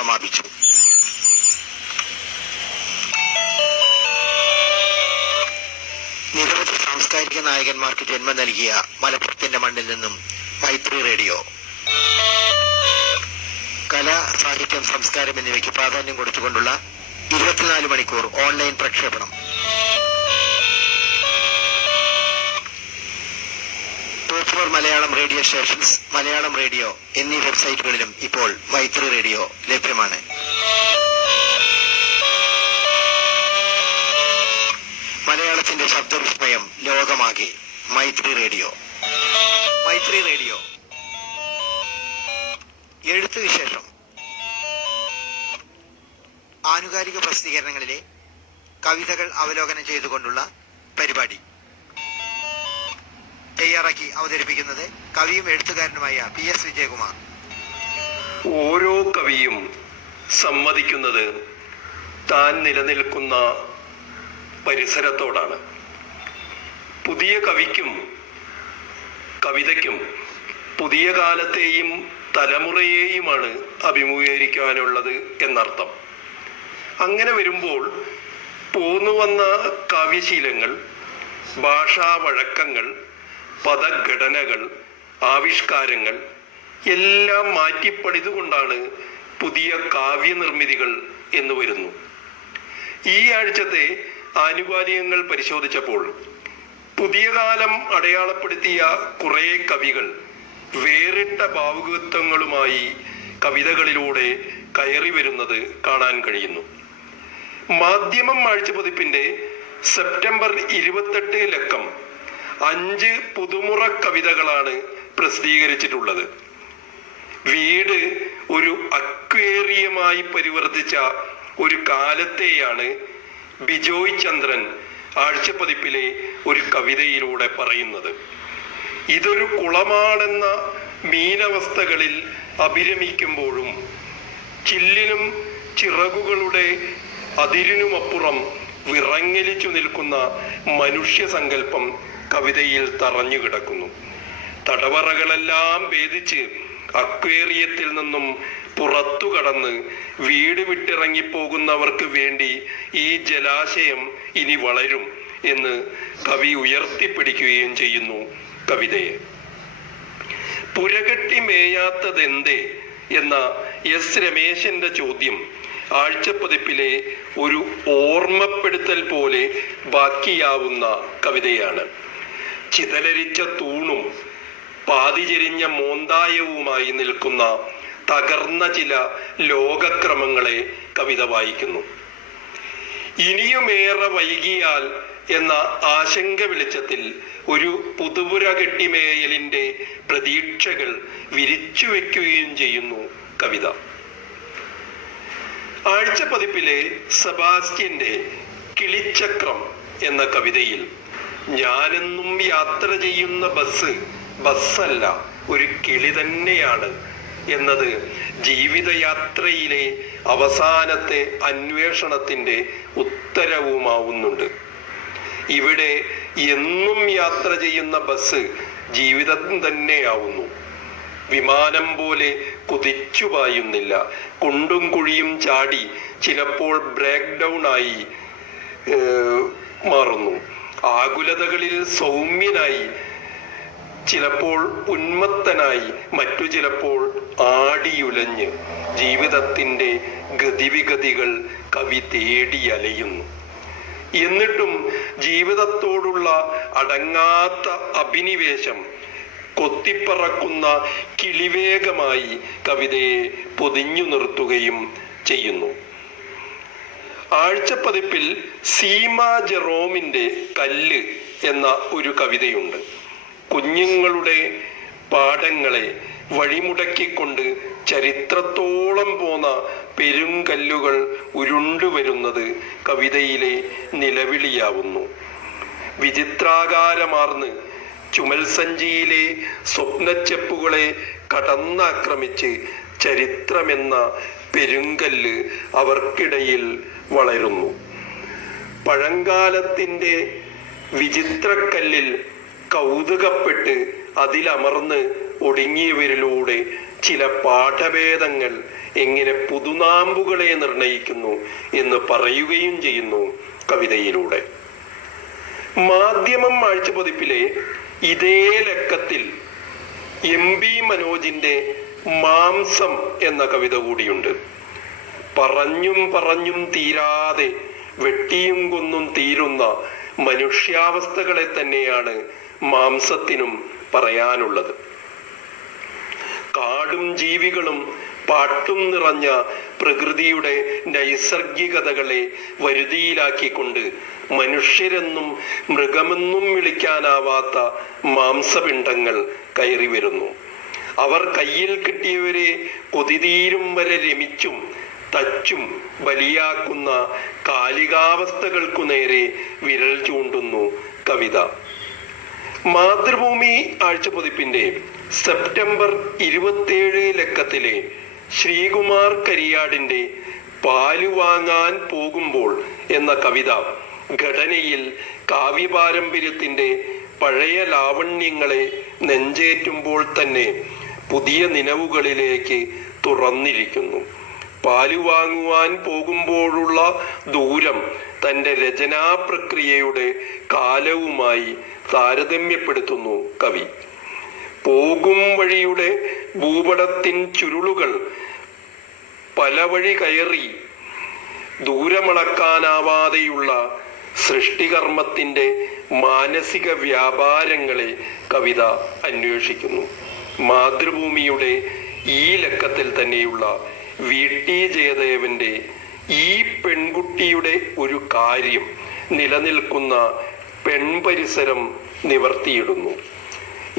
സമാപിച്ചു. നിരവധി സാംസ്കാരിക നായകന്മാർക്ക് ജന്മം നൽകിയ മലപ്പുറത്തിന്റെ മണ്ണിൽ നിന്നും മൈത്രി റേഡിയോ. കല സാഹിത്യം സംസ്കാരം എന്നിവയ്ക്ക് പ്രാധാന്യം കൊടുത്തുകൊണ്ടുള്ള ഇരുപത്തിനാല് മണിക്കൂർ ഓൺലൈൻ പ്രക്ഷേപണം. Four Malayalam radio stations Malayalam radio എന്നീ വെബ്സൈറ്റുകളിലും ഇപ്പോൾ മൈത്രി റേഡിയോ ലഭ്യമാണ്. മലയാളത്തിന്റെ ശബ്ദവിസ്മയം ലോകമാകെ. മൈത്രി റേഡിയോ. മൈത്രി റേഡിയോ. എഴുത്ത് വിശേഷം. ആനുകാലിക പ്രസിദ്ധീകരണങ്ങളിലെ കവിതകൾ അവലോകനം ചെയ്തുകൊണ്ടുള്ള പരിപാടി. തയ്യാറാക്കി അവതരിപ്പിക്കുന്നത് കവിയും എഴുത്തുകാരനുമായ പി എസ് വിജയകുമാർ. ഓരോ കവിയും സമ്മതിക്കുന്നത് താൻ നിലനിൽക്കുന്ന പരിസരത്തോടാണ്. പുതിയ കവിക്കും കവിതയ്ക്കും പുതിയ കാലത്തെയും തലമുറയെയുമാണ് അഭിമുഖീകരിക്കാനുള്ളത് എന്നർത്ഥം. അങ്ങനെ വരുമ്പോൾ പോന്നു വന്ന കാവ്യശീലങ്ങൾ ഭാഷാ വഴക്കങ്ങൾ പദഘടനകൾ ആവിഷ്കാരങ്ങൾ എല്ലാം മാറ്റിപ്പണിതുകൊണ്ടാണ് പുതിയ കാവ്യനിർമ്മിതികൾ എന്ന് വരുന്നു. ഈ ആഴ്ചത്തെ ആനുകാലികങ്ങൾ പരിശോധിച്ചപ്പോൾ പുതിയ കാലം അടയാളപ്പെടുത്തിയ കുറേ കവികൾ വേറിട്ട ഭാവുകത്വങ്ങളുമായി കവിതകളിലൂടെ കയറി വരുന്നത് കാണാൻ കഴിയുന്നു. മാധ്യമം ആഴ്ച പതിപ്പിന്റെ സെപ്റ്റംബർ ഇരുപത്തെട്ട് ലക്കം അഞ്ച് പുതുമുറ കവിതകളാണ് പ്രസിദ്ധീകരിച്ചിട്ടുള്ളത്. വീട് ഒരു അക്വേറിയമായി പരിവർത്തിച്ച ഒരു കാലത്തെയാണ് ബിജോയ് ചന്ദ്രൻ ആഴ്ചപ്പതിപ്പിലെ ഒരു കവിതയിലൂടെ പറയുന്നത്. ഇതൊരു കുളമാണെന്ന മീനവസ്ഥകളിൽ അഭിരമിക്കുമ്പോഴും ചില്ലിനും ചിറകുകളുടെ അതിരിനുമപ്പുറം വിറങ്ങലിച്ചു നിൽക്കുന്ന മനുഷ്യ സങ്കല്പം കവിതയിൽ തറഞ്ഞു കിടക്കുന്നു. തടവറകളെല്ലാം ഭേദിച്ച് അക്വേറിയത്തിൽ നിന്നും പുറത്തു കടന്ന് വീട് വിട്ടിറങ്ങിപ്പോകുന്നവർക്ക് വേണ്ടി ഈ ജലാശയം ഇനി വളരും എന്ന് കവി ഉയർത്തിപ്പിടിക്കുകയും ചെയ്യുന്നു കവിതയെ. പുരകെട്ടി മേയാത്തതെന്തേ എന്ന എസ് രമേശന്റെ ചോദ്യം ആഴ്ചപ്പതിപ്പിലെ ഒരു ഓർമ്മപ്പെടുത്തൽ പോലെ ബാക്കിയാവുന്ന കവിതയാണ്. ചിതലരിച്ച തൂണും പാതിചെരിഞ്ഞ മോന്തായവുമായി നിൽക്കുന്ന തകർന്ന ചില ലോകക്രമങ്ങളെ കവിത വായിക്കുന്നു. ഇനിയുമേറെ വൈകിയാൽ എന്ന ആശങ്ക വെളിച്ചത്തിൽ ഒരു പുതുപുര കെട്ടിമേയലിന്റെ പ്രതീക്ഷകൾ വിരിച്ചു വെക്കുകയും ചെയ്യുന്നു കവിത. ആഴ്ച പതിപ്പിലെ സെബാസ്റ്റ്യന്റെ കിളിച്ചക്രം എന്ന കവിതയിൽ ഞാനെന്നും യാത്ര ചെയ്യുന്ന ബസ് ബസ്സല്ല ഒരു കിളി തന്നെയാണ് എന്നത് ജീവിതയാത്രയിലെ അവസാനത്തെ അന്വേഷണത്തിന്റെ ഉത്തരവുമാവുന്നുണ്ട്. ഇവിടെ എന്നും യാത്ര ചെയ്യുന്ന ബസ് ജീവിതം തന്നെയാവുന്നു. വിമാനം പോലെ കുതിച്ചു പായുന്നില്ല. കുണ്ടും കുഴിയും ചാടി ചിലപ്പോൾ ബ്രേക്ക് ഡൗൺ ആയി മാറുന്നു. ആകുലതകളിൽ സൗമ്യനായി ചിലപ്പോൾ ഉന്മത്തനായി മറ്റു ചിലപ്പോൾ ആടിയുലഞ്ഞ് ജീവിതത്തിന്റെ ഗതിവിഗതികൾ കവി തേടി അലയുന്നു എന്നിട്ടും ജീവിതത്തോടുള്ള അടങ്ങാത്ത അഭിനിവേശം കൊത്തിപ്പറക്കുന്ന കിളിവേഗമായി കവിതയെ പൊതിഞ്ഞു നിർത്തുകയും ചെയ്യുന്നു. ആഴ്ചപ്പതിപ്പിൽ സീമ ജെറോമിന്റെ കല്ല് എന്ന ഒരു കവിതയുണ്ട്. കുഞ്ഞുങ്ങളുടെ പാഠങ്ങളെ വഴിമുടക്കിക്കൊണ്ട് ചരിത്രത്തോളം പോന്ന പെരുങ്കല്ലുകൾ ഉരുണ്ടുവരുന്നത് കവിതയിലെ നിലവിളിയാവുന്നു. വിചിത്രാകാരമാർന്ന് ചുമൽസഞ്ചിയിലെ സ്വപ്നച്ചെപ്പുകളെ കടന്നാക്രമിച്ച് ചരിത്രമെന്ന പെരുങ്കല്ല് അവർക്കിടയിൽ വളരുന്നു. പഴങ്കാലത്തിന്റെ വിചിത്രക്കല്ലിൽ കൗതുകപ്പെട്ട് അതിലമർന്ന് ഒടുങ്ങിയവരിലൂടെ ചില പാഠഭേദങ്ങൾ എങ്ങനെ പുതുനാമ്പുകളെ നിർണയിക്കുന്നു എന്ന് പറയുകയും ചെയ്യുന്നു കവിതയിലൂടെ. മാധ്യമം ആഴ്ചപതിപ്പിലെ ഇതേ ലക്കത്തിൽ എം ബി മനോജിന്റെ മാംസം എന്ന കവിത കൂടിയുണ്ട്. പറഞ്ഞും പറഞ്ഞും തീരാതെ വെട്ടിയും കൊന്നും തീരുന്ന മനുഷ്യാവസ്ഥകളെ തന്നെയാണ് മാംസത്തിനും പറയാനുള്ളത്. കാടും ജീവികളും പാട്ടും നിറഞ്ഞ പ്രകൃതിയുടെ നൈസർഗികതകളെ വരുതിയിലാക്കിക്കൊണ്ട് മനുഷ്യരെന്നും മൃഗമെന്നും വിളിക്കാനാവാത്ത മാംസപിണ്ഡങ്ങൾ കയറി വരുന്നു അവർ കയ്യിൽ കിട്ടിയവരെ കൊതിതീരും വരെ രമിച്ചും തച്ചും ബലിയാക്കുന്ന കാലികാവസ്ഥകൾക്കു നേരെ വിരൽ ചൂണ്ടുന്നു കവിത. മാതൃഭൂമി ആഴ്ചപതിപ്പിന്റെ സെപ്റ്റംബർ ഇരുപത്തിയേഴ് ലക്കത്തിലെ ശ്രീകുമാർ കരിയാടിന്റെ പാൽ വാങ്ങാൻ പോകുമ്പോൾ എന്ന കവിത ഘടനയിൽ കാവ്യപാരമ്പര്യത്തിന്റെ പഴയ ലാവണ്യങ്ങളെ നെഞ്ചേറ്റുമ്പോൾ തന്നെ പുതിയ നിലവുകളിലേക്ക് തുറന്നിരിക്കുന്നു. പാൽ വാങ്ങുവാൻ പോകുമ്പോഴുള്ള ദൂരം തന്റെ രചനാ പ്രക്രിയയുടെ കാലവുമായി താരതമ്യപ്പെടുത്തുന്നു കവി. പോകും വഴിയുടെ ഭൂപടത്തിൻ ചുരുളുകൾ പല വഴി കയറി ദൂരമളക്കാനാവാതെയുള്ള സൃഷ്ടികർമ്മത്തിന്റെ മാനസിക വ്യാപാരങ്ങളെ കവിത അന്വേഷിക്കുന്നു. മാതൃഭൂമിയുടെ ഈ ലക്കത്തിൽ തന്നെയുള്ള വി. ടി. ജയദേവന്റെ ഈ പെൺകുട്ടിയുടെ ഒരു കാര്യം നിലനിൽക്കുന്ന പെൺപരിസരം നിവർത്തിയിടുന്നു.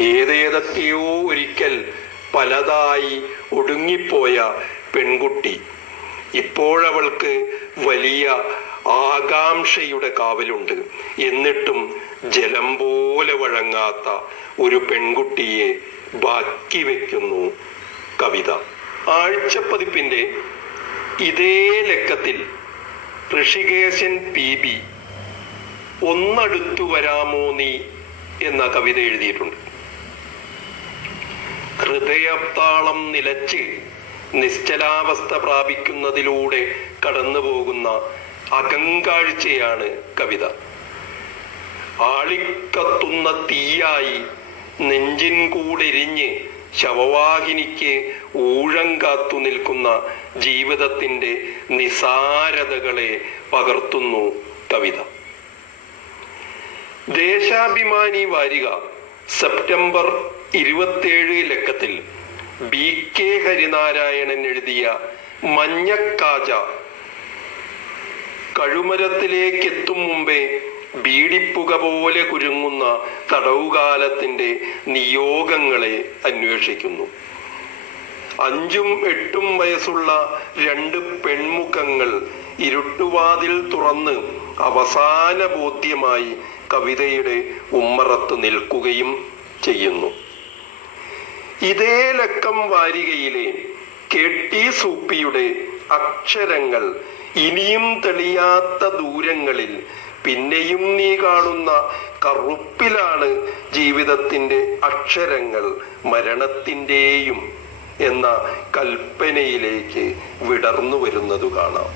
ഏതേതൊക്കെയോ ഒരിക്കൽ പലതായി ഒടുങ്ങിപ്പോയ പെൺകുട്ടി. ഇപ്പോഴവൾക്ക് വലിയ ആകാംക്ഷയുടെ കാവലുണ്ട്. എന്നിട്ടും ജലം പോലെ വഴങ്ങാത്ത ഒരു പെൺകുട്ടിയെ ബാക്കി വെക്കുന്നു കവിത. ആഴ്ചപ്പതിപ്പിന്റെ ഇതേ ലക്കത്തിൽ ഋഷികേശൻ പി ബി ഒന്നടുത്തു വരാമോ നീ എന്ന കവിത എഴുതിയിട്ടുണ്ട്. ഹൃദയത്താളം നിലച്ച് നിശ്ചലാവസ്ഥ പ്രാപിക്കുന്നതിലൂടെ കടന്നു പോകുന്ന അകങ്കാഴ്ചയാണ് കവിത. ആളിക്കത്തുന്ന തീയായി നെഞ്ചിൻ കൂടെരിഞ്ഞ് ശവവാഹിനിക്ക് ഊഴം കാത്തു നിൽക്കുന്ന ജീവിതത്തിന്റെ നിസാരതകളെ പകർത്തുന്നു കവിത. ദേശാഭിമാനി വാരിക സെപ്റ്റംബർ ഇരുപത്തിയേഴ് ലക്കത്തിൽ ബി കെ ഹരിനാരായണൻ എഴുതിയ മഞ്ഞക്കാജ കഴുമരത്തിലേക്കെത്തും മുമ്പേ ബീഡിപ്പുക പോലെ കുരുങ്ങുന്ന തടവുകാലത്തിന്റെ നിയോഗങ്ങളെ അന്വേഷിക്കുന്നു. അഞ്ചും എട്ടും വയസ്സുള്ള രണ്ട് പെൺമുഖങ്ങൾ ഇരുട്ടുവാതിൽ തുറന്ന് അവസാന ബോധ്യമായി കവിതയുടെ ഉമ്മറത്ത് നിൽക്കുകയും ചെയ്യുന്നു. ഇതേ ലക്കം വാരികയിലെ കെ ടി സൂപ്പിയുടെ അക്ഷരങ്ങൾ ഇനിയും തെളിയാത്ത ദൂരങ്ങളിൽ പിന്നെയും നീ കാണുന്ന കറുപ്പിലാണ് ജീവിതത്തിന്റെ അക്ഷരങ്ങൾ മരണത്തിന്റെയും എന്ന കൽപ്പനയിലേക്ക് വിടർന്നു വരുന്നത് കാണാം.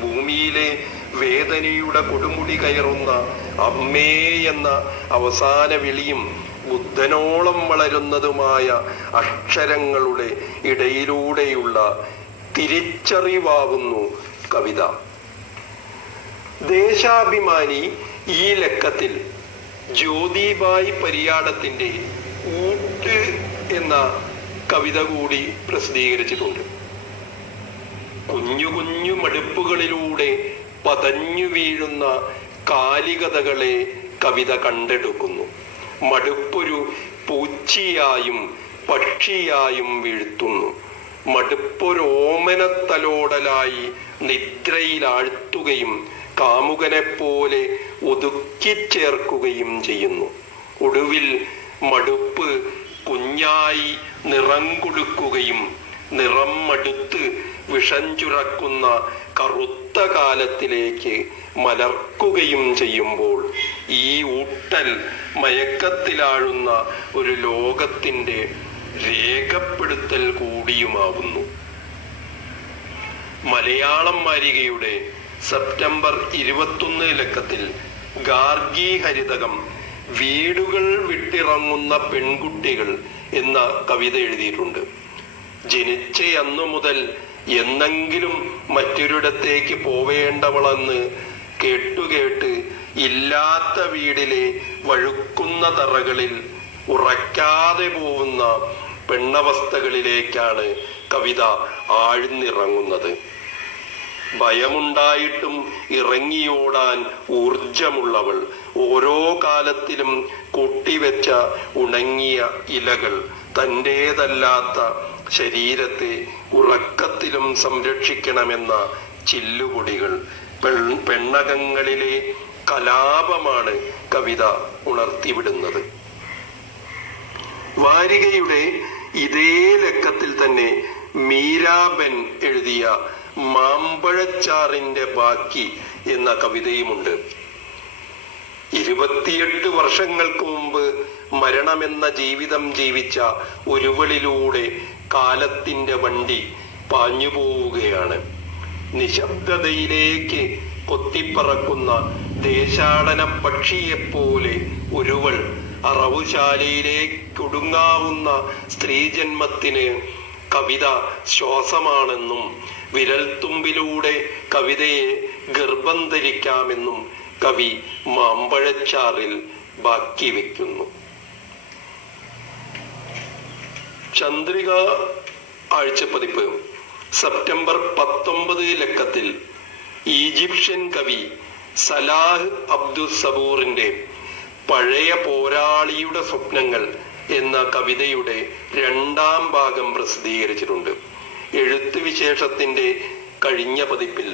ഭൂമിയിലെ വേദനയുടെ കൊടുമുടി കയറുന്ന അമ്മേ എന്ന അവസാന വിളിയും ബുദ്ധനോളം വളരുന്നതുമായ അക്ഷരങ്ങളുടെ ഇടയിലൂടെയുള്ള തിരിച്ചറിവാകുന്നു കവിത. ദേശാഭിമാനി ഈ ലക്കത്തിൽ ജ്യോതിബായി പരിയാടത്തിന്റെ ഊട്ട് എന്ന കവിത കൂടി പ്രസിദ്ധീകരിച്ചിട്ടുണ്ട്. കുഞ്ഞു കുഞ്ഞു മടുപ്പുകളിലൂടെ പതഞ്ഞു വീഴുന്ന കാലികതകളെ കവിത കണ്ടെടുക്കുന്നു. മടുപ്പൊരു പൂച്ചിയായും പക്ഷിയായും വീഴ്ത്തുന്നു. മടുപ്പൊരു ഓമനത്തലോടലായി നിദ്രയിലാഴ്ത്തുകയും കാമുകനെ പോലെ ഒതുക്കി ചേർക്കുകയും ചെയ്യുന്നു. ഒടുവിൽ മടുപ്പ് കുഞ്ഞായി നിറം കൊടുക്കുകയും നിറം മടുത്ത് വിഷം ചുരക്കുന്ന കറുത്ത കാലത്തിലേക്ക് മലർക്കുകയും ചെയ്യുമ്പോൾ ഈ ഊട്ടൽ മയക്കത്തിലാഴുന്ന ഒരു ലോകത്തിന്റെ രേഖപ്പെടുത്തൽ കൂടിയുമാവുന്നു. മലയാളം മാലികയുടെ സെപ്റ്റംബർ ഇരുപത്തൊന്ന് ലക്കത്തിൽ ഗാർഗി ഹരിതകം വീടുകൾ വിട്ടിറങ്ങുന്ന പെൺകുട്ടികൾ എന്ന കവിത എഴുതിയിട്ടുണ്ട്. ജനിച്ച അന്നു മുതൽ എന്നെങ്കിലും മറ്റൊരിടത്തേക്ക് പോവേണ്ടവളെന്ന് കേട്ടുകേട്ട് ഇല്ലാത്ത വീടിലെ വഴുക്കുന്ന തറകളിൽ ഉറയ്ക്കാതെ പോകുന്ന പെണ്ണവസ്ഥകളിലേക്കാണ് കവിത ആഴ്ന്നിറങ്ങുന്നത്. ഭയമുണ്ടായിട്ടും ഇറങ്ങിയോടാൻ ഊർജമുള്ളവൾ ഓരോ കാലത്തിലും കൊട്ടിവെച്ച ഉണങ്ങിയ ഇലകൾ തന്റേതല്ലാത്ത ശരീരത്തെ ഉറക്കത്തിലും സംരക്ഷിക്കണമെന്ന ചില്ലുപൊടികൾ. പെണ്ണകങ്ങളിലെ കലാപമാണ് കവിത ഉണർത്തിവിടുന്നത്. വാരികയുടെ ഇതേ ലക്കത്തിൽ തന്നെ മീരാബെൻ എഴുതിയ മാമ്പഴച്ചാറിന്റെ ബാക്കി എന്ന കവിതയുമുണ്ട്. ഇരുപത്തിയെട്ട് വർഷങ്ങൾക്ക് മുമ്പ് മരണമെന്ന ജീവിതം ജീവിച്ച ഒരുവളിലൂടെ കാലത്തിന്റെ വണ്ടി പാഞ്ഞു പോവുകയാണ് നിശബ്ദതയിലേക്ക് കൊത്തിപ്പറക്കുന്ന ദേശാടന പക്ഷിയെപ്പോലെ ഒരുവൾ അറവുശാലയിലേക്കൊടുങ്ങാവുന്ന സ്ത്രീജന്മത്തിന് കവിത ശ്വാസമാണെന്നും വിരൽത്തുമ്പിലൂടെ കവിതയെ ഗർഭം ധരിക്കാമെന്നും കവി മാമ്പഴച്ചാറിൽ ബാക്കി വെക്കുന്നു. ചന്ദ്രിക ആഴ്ചപ്പതിപ്പ്. സെപ്റ്റംബർ പത്തൊമ്പത് ലക്കത്തിൽ ഈജിപ്ഷ്യൻ കവി സലാഹ് അബ്ദുൽ സബൂറിന്റെ പഴയ പോരാളിയുടെ സ്വപ്നങ്ങൾ എന്ന കവിതയുടെ രണ്ടാം ഭാഗം പ്രസിദ്ധീകരിച്ചിട്ടുണ്ട്. എഴുത്ത് വിശേഷത്തിന്റെ കഴിഞ്ഞ പതിപ്പിൽ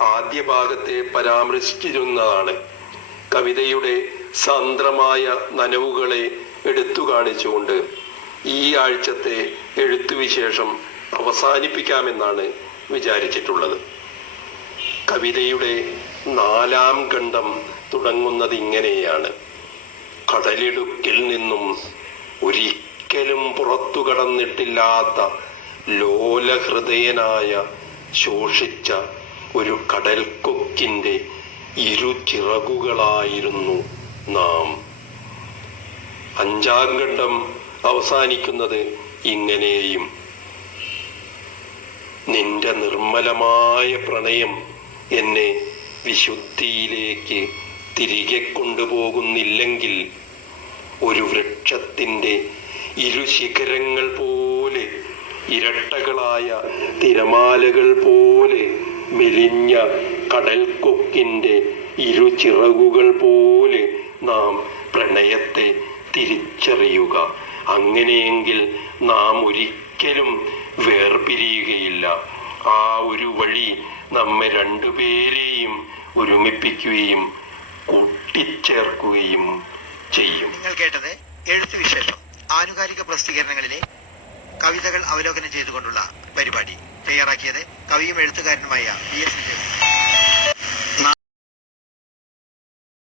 ആദ്യ ഭാഗത്തെ പരാമർശിച്ചിരുന്നതാണ്. കവിതയുടെ സാന്ദ്രമായ നനവുകളെ എടുത്തു കാണിച്ചുകൊണ്ട് ഈ ആഴ്ചത്തെ എഴുത്തുവിശേഷം അവസാനിപ്പിക്കാമെന്നാണ് വിചാരിച്ചിട്ടുള്ളത്. കവിതയുടെ നാലാം ഖണ്ഡം തുടങ്ങുന്നത് ഇങ്ങനെയാണ്. കടലിടുക്കിൽ നിന്നും ഒരിക്കലും പുറത്തു കടന്നിട്ടില്ലാത്ത ലോലഹൃദയനായ ശോഷിച്ച ഒരു കടൽക്കൊക്കിന്റെ ഇരു ചിറകുകളായിരുന്നു നാം. അഞ്ചാം ഖണ്ഡം അവസാനിക്കുന്നത് ഇങ്ങനെയും. നിന്റെ നിർമ്മലമായ പ്രണയം എന്നെ വിശുദ്ധിയിലേക്ക് തിരികെ കൊണ്ടുപോകുന്നില്ലെങ്കിൽ ഒരു വൃക്ഷത്തിന്റെ ഇരു ശിഖരങ്ങൾ പോലെ ഇരട്ടകളായ തിരമാലകൾ പോലെ മെലിഞ്ഞ കടൽക്കൊക്കിന്റെ ഇരു ചിറകുകൾ പോലെ നാം പ്രണയത്തെ തിരിച്ചറിയുക. അങ്ങനെയെങ്കിൽ നാം ഒരിക്കലും വേർപിരിയുകയില്ല. ആ ഒരു വഴി നമ്മെ രണ്ടുപേരെയും ഒരുമിപ്പിക്കുകയും കൂട്ടിച്ചേർക്കുകയും ചെയ്യും. നിങ്ങൾ കേട്ടത് എഴുത്തു വിശേഷം. ആനുകാലിക പ്രസിദ്ധീകരണങ്ങളിലെ കവിതകൾ അവലോകനം ചെയ്തുകൊണ്ടുള്ള പരിപാടി. തയ്യാറാക്കിയത് കവിയും എഴുത്തുകാരനുമായ പി എസ് വിജയൻ.